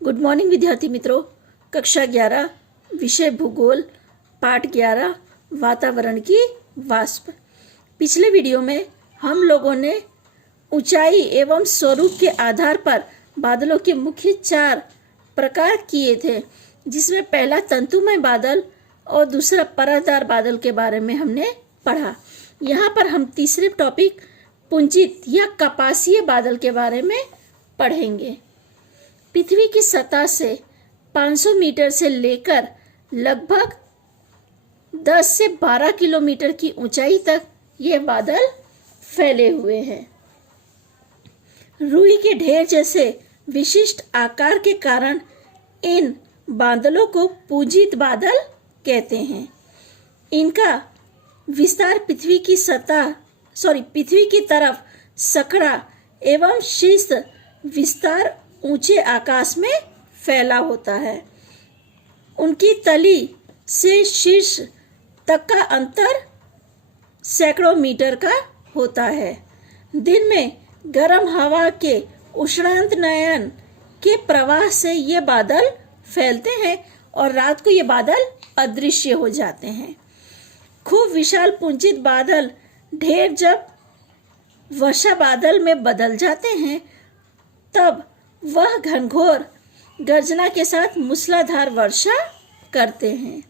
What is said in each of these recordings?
Good morning विद्यार्थी मित्रों। कक्षा 11 विषय भूगोल पाठ 11 वातावरण की वाष्प। पिछले वीडियो में हम लोगों ने ऊंचाई एवं स्वरूप के आधार पर बादलों के मुख्य 4 प्रकार किए थे, जिसमें पहला तंतुमय बादल और दूसरा परतदार बादल के बारे में हमने पढ़ा। यहाँ पर हम तीसरे टॉपिक पुंजित या कपासीय बादल के बारे में पढ़ेंगे। पृथ्वी की सतह से 500 मीटर से लेकर लगभग 10 से 12 किलोमीटर की ऊंचाई तक ये बादल फैले हुए हैं। रुई के ढेर जैसे विशिष्ट आकार के कारण इन बादलों को पुंजित बादल कहते हैं। इनका विस्तार पृथ्वी की तरफ सकड़ा एवं शीर्ष विस्तार ऊंचे आकाश में फैला होता है। उनकी तली से शीर्ष तक का अंतर सैकड़ों मीटर का होता है। दिन में गर्म हवा के उष्णांतनयन के प्रवाह से ये बादल फैलते हैं और रात को ये बादल अदृश्य हो जाते हैं। खूब विशाल पुंजित बादल ढेर जब वर्षा बादल में बदल जाते हैं, तब वह घनघोर गर्जना के साथ मूसलाधार वर्षा करते हैं।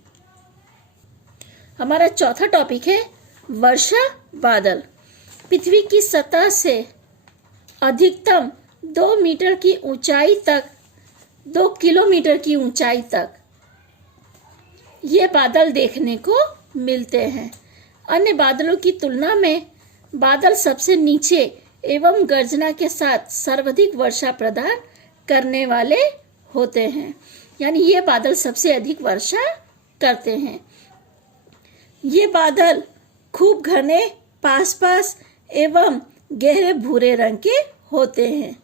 हमारा चौथा टॉपिक है वर्षा बादल। पृथ्वी की सतह से अधिकतम 2 मीटर की ऊंचाई तक 2 किलोमीटर की ऊंचाई तक ये बादल देखने को मिलते हैं। अन्य बादलों की तुलना में बादल सबसे नीचे एवं गर्जना के साथ सर्वाधिक वर्षा प्रदान करने वाले होते हैं, यानी ये बादल सबसे अधिक वर्षा करते हैं। ये बादल खूब घने पास एवं गहरे भूरे रंग के होते हैं।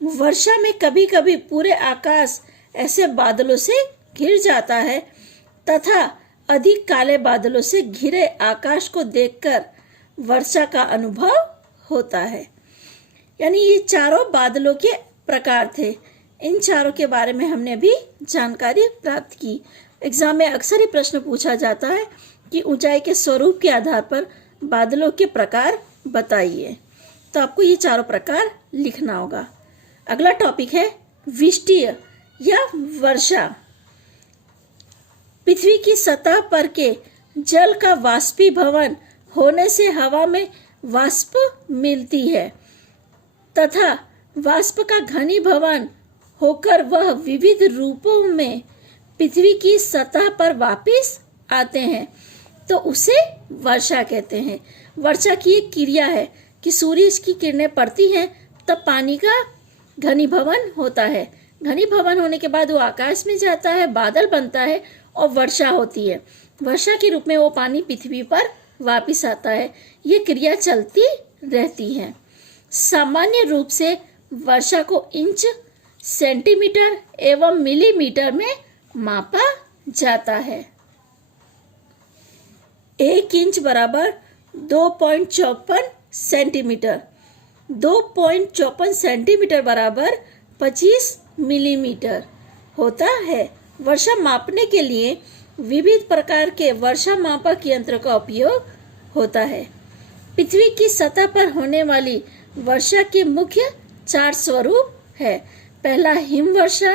वर्षा में कभी कभी पूरे आकाश ऐसे बादलों से घिर जाता है तथा अधिक काले बादलों से घिरे आकाश को देखकर वर्षा का अनुभव होता है। यानी ये चारों बादलों के प्रकार थे। इन चारों के बारे में हमने अभी जानकारी प्राप्त की। एग्जाम में अक्सर ही प्रश्न पूछा जाता है कि ऊंचाई के स्वरूप के आधार पर बादलों के प्रकार बताइए, तो आपको ये चारों प्रकार लिखना होगा। अगला टॉपिक है वृष्टि या वर्षा। पृथ्वी की सतह पर के जल का वाष्पीभवन होने से हवा में वाष्प मिलती है तथा वाष्प का घनीभवन होकर वह विविध रूपों में पृथ्वी की सतह पर वापस आते हैं, तो उसे वर्षा कहते हैं। वर्षा की एक क्रिया है कि सूर्य की किरणें पड़ती हैं तब पानी का घनीभवन होता है। घनीभवन होने के बाद वो आकाश में जाता है, बादल बनता है और वर्षा होती है। वर्षा के रूप में वो पानी पृथ्वी पर वापस आता है। ये क्रिया चलती रहती है। सामान्य रूप से वर्षा को इंच, सेंटीमीटर एवं मिलीमीटर में मापा जाता है। 1 इंच बराबर 2.54 सेंटीमीटर, 2.54 सेंटीमीटर बराबर 25 मिलीमीटर होता है। वर्षा मापने के लिए विविध प्रकार के वर्षा मापक यंत्र का उपयोग होता है। पृथ्वी की सतह पर होने वाली वर्षा के मुख्य 4 स्वरूप है। पहला हिमवर्षा,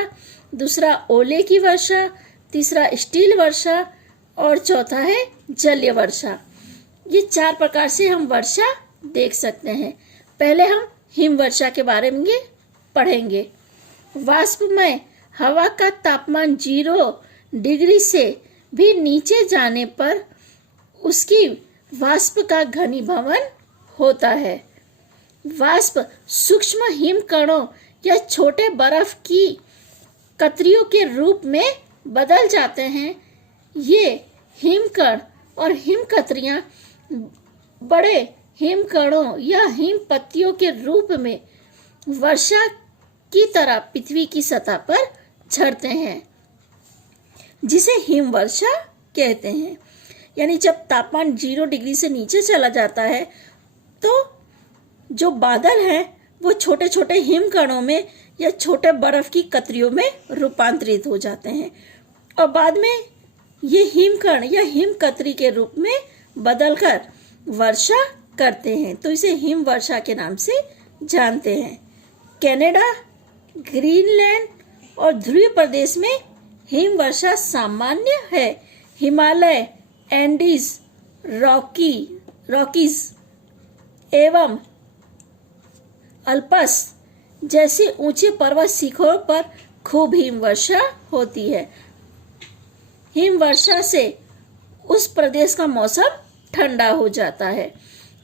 दूसरा ओले की वर्षा, तीसरा स्टील वर्षा और चौथा है जलीय वर्षा। ये 4 प्रकार से हम वर्षा देख सकते हैं। पहले हम हिमवर्षा के बारे में पढ़ेंगे। वाष्पमय हवा का तापमान 0 डिग्री से भी नीचे जाने पर उसकी वाष्प का घनीभवन होता है। वाष्प सूक्ष्म हिम कणों या छोटे बर्फ की कतरियों के रूप में बदल जाते हैं। ये हिमकण और हिम कतरियां बड़े हिमकणों या हिम पत्तियों के रूप में वर्षा की तरह पृथ्वी की सतह पर झड़ते हैं, जिसे हिमवर्षा कहते हैं। यानी जब तापमान 0 डिग्री से नीचे चला जाता है तो जो बादल हैं वो छोटे छोटे हिमकणों में या छोटे बर्फ की कतरियों में रूपांतरित हो जाते हैं और बाद में ये हिमकण या हिम कतरी के रूप में बदलकर वर्षा करते हैं, तो इसे हिम वर्षा के नाम से जानते हैं। कनाडा, ग्रीनलैंड और ध्रुवीय प्रदेश में हिम वर्षा सामान्य है। हिमालय, एंडीज, रॉकीज एवं अल्पस जैसे ऊंचे पर्वत शिखरों पर खूब हिमवर्षा होती है। हिमवर्षा से उस प्रदेश का मौसम ठंडा हो जाता है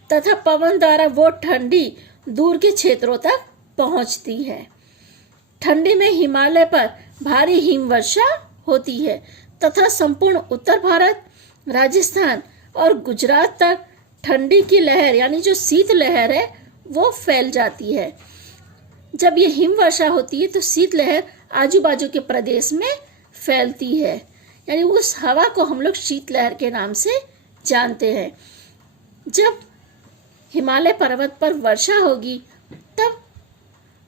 तथा पवन द्वारा वो ठंडी दूर के क्षेत्रों तक पहुंचती है। ठंडी में हिमालय पर भारी हिमवर्षा होती है तथा संपूर्ण उत्तर भारत, राजस्थान और गुजरात तक ठंडी की लहर यानी जो शीत लहर है वो फैल जाती है। जब ये हिमवर्षा होती है तो शीत लहर आजू बाजू के प्रदेश में फैलती है, यानी उस हवा को हम लोग शीत लहर के नाम से जानते हैं। जब हिमालय पर्वत पर वर्षा होगी तब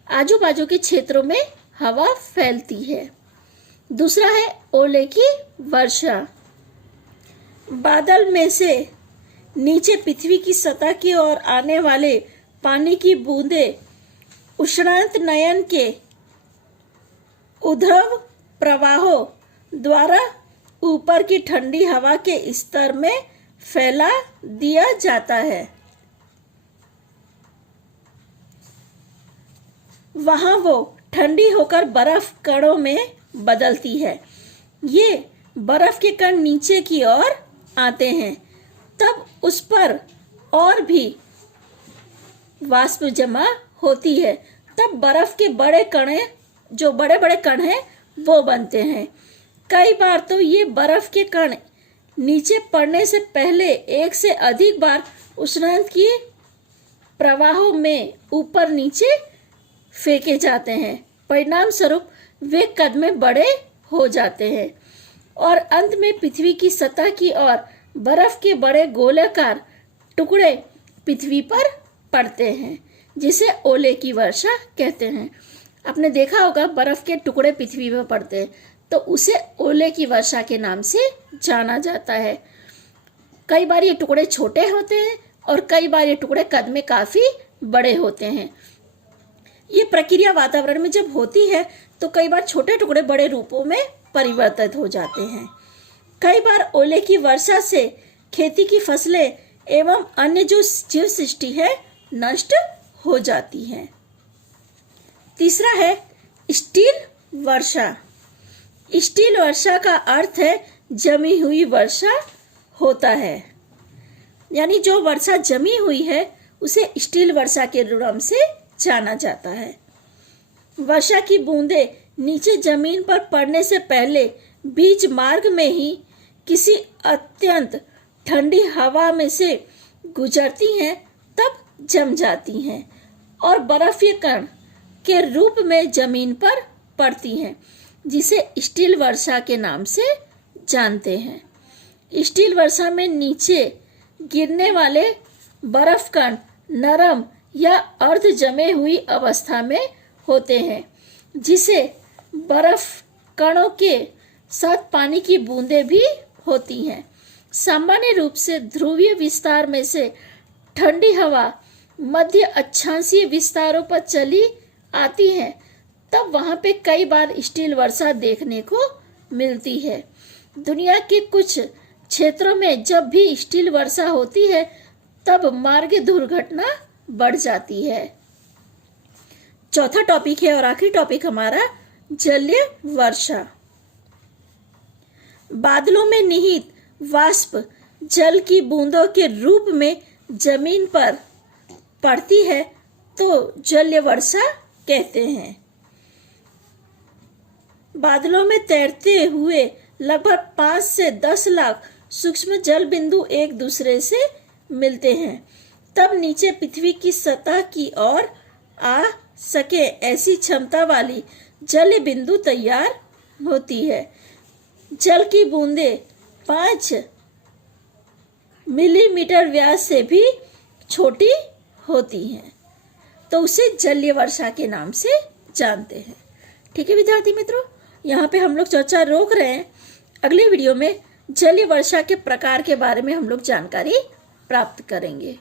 आजू बाजू के क्षेत्रों में हवा फैलती है। दूसरा है ओले की वर्षा। बादल में से नीचे पृथ्वी की सतह की ओर आने वाले पानी की बूंदें उष्णांत नयन के ऊर्ध्व प्रवाहों द्वारा ऊपर की ठंडी हवा के स्तर में फैला दिया जाता है। वहां वो ठंडी होकर बर्फ कणों में बदलती है। ये बर्फ के कण नीचे की ओर आते हैं, तब उस पर और भी वाष्प जमा होती है, तब बर्फ के बड़े कण जो बड़े बड़े कण हैं वो बनते हैं। कई बार तो ये बर्फ के कण नीचे पड़ने से पहले एक से अधिक बार उष्णांत की प्रवाहों में ऊपर नीचे फेंके जाते हैं। परिणाम स्वरूप वे कद में बड़े हो जाते हैं और अंत में पृथ्वी की सतह की ओर बर्फ के बड़े गोलाकार टुकड़े पृथ्वी पर पड़ते हैं, जिसे ओले की वर्षा कहते हैं। आपने देखा होगा बर्फ के टुकड़े पृथ्वी पर पड़ते हैं तो उसे ओले की वर्षा के नाम से जाना जाता है। कई बार ये टुकड़े छोटे होते हैं और कई बार ये टुकड़े कद में काफी बड़े होते हैं। ये प्रक्रिया वातावरण में जब होती है तो कई बार छोटे टुकड़े बड़े रूपों में परिवर्तित हो जाते हैं। कई बार ओले की वर्षा से खेती की फसलें एवं अन्य जो जीव सृष्टि है नष्ट हो जाती है। तीसरा है स्टील वर्षा। स्टील वर्षा का अर्थ है जमी हुई वर्षा होता है, यानी जो वर्षा जमी हुई है उसे स्टील वर्षा के नाम से जाना जाता है। वर्षा की बूंदें नीचे जमीन पर पड़ने से पहले बीच मार्ग में ही किसी अत्यंत ठंडी हवा में से गुजरती हैं, तब जम जाती हैं और बर्फीय कण के रूप में जमीन पर पड़ती हैं, जिसे स्टील वर्षा के नाम से जानते हैं। स्टील वर्षा में नीचे गिरने वाले बर्फ कण नरम या अर्ध जमे हुई अवस्था में होते हैं, जिसे बर्फ कणों के साथ पानी की बूंदें भी होती हैं। सामान्य रूप से ध्रुवीय विस्तार में से ठंडी हवा मध्य अक्षांशीय विस्तारों पर चली आती है, तब वहां पे कई बार स्टील वर्षा देखने को मिलती है। दुनिया के कुछ क्षेत्रों में जब भी स्टील वर्षा होती है तब मार्ग दुर्घटना बढ़ जाती है। चौथा टॉपिक है और आखिरी टॉपिक हमारा जलीय वर्षा। बादलों में निहित वाष्प जल की बूंदों के रूप में जमीन पर पड़ती है तो जलीय वर्षा कहते हैं। बादलों में तैरते हुए लगभग 5 से 10 लाख सूक्ष्म जल बिंदु एक दूसरे से मिलते हैं, तब नीचे पृथ्वी की सतह की ओर आ सके ऐसी क्षमता वाली जल बिंदु तैयार होती है। जल की बूंदें 5 मिलीमीटर व्यास से भी छोटी होती हैं। तो उसे जलीय वर्षा के नाम से जानते हैं। ठीक है विद्यार्थी मित्रों, यहाँ पे हम लोग चर्चा रोक रहे हैं। अगले वीडियो में जलीय वर्षा के प्रकार के बारे में हम लोग जानकारी प्राप्त करेंगे।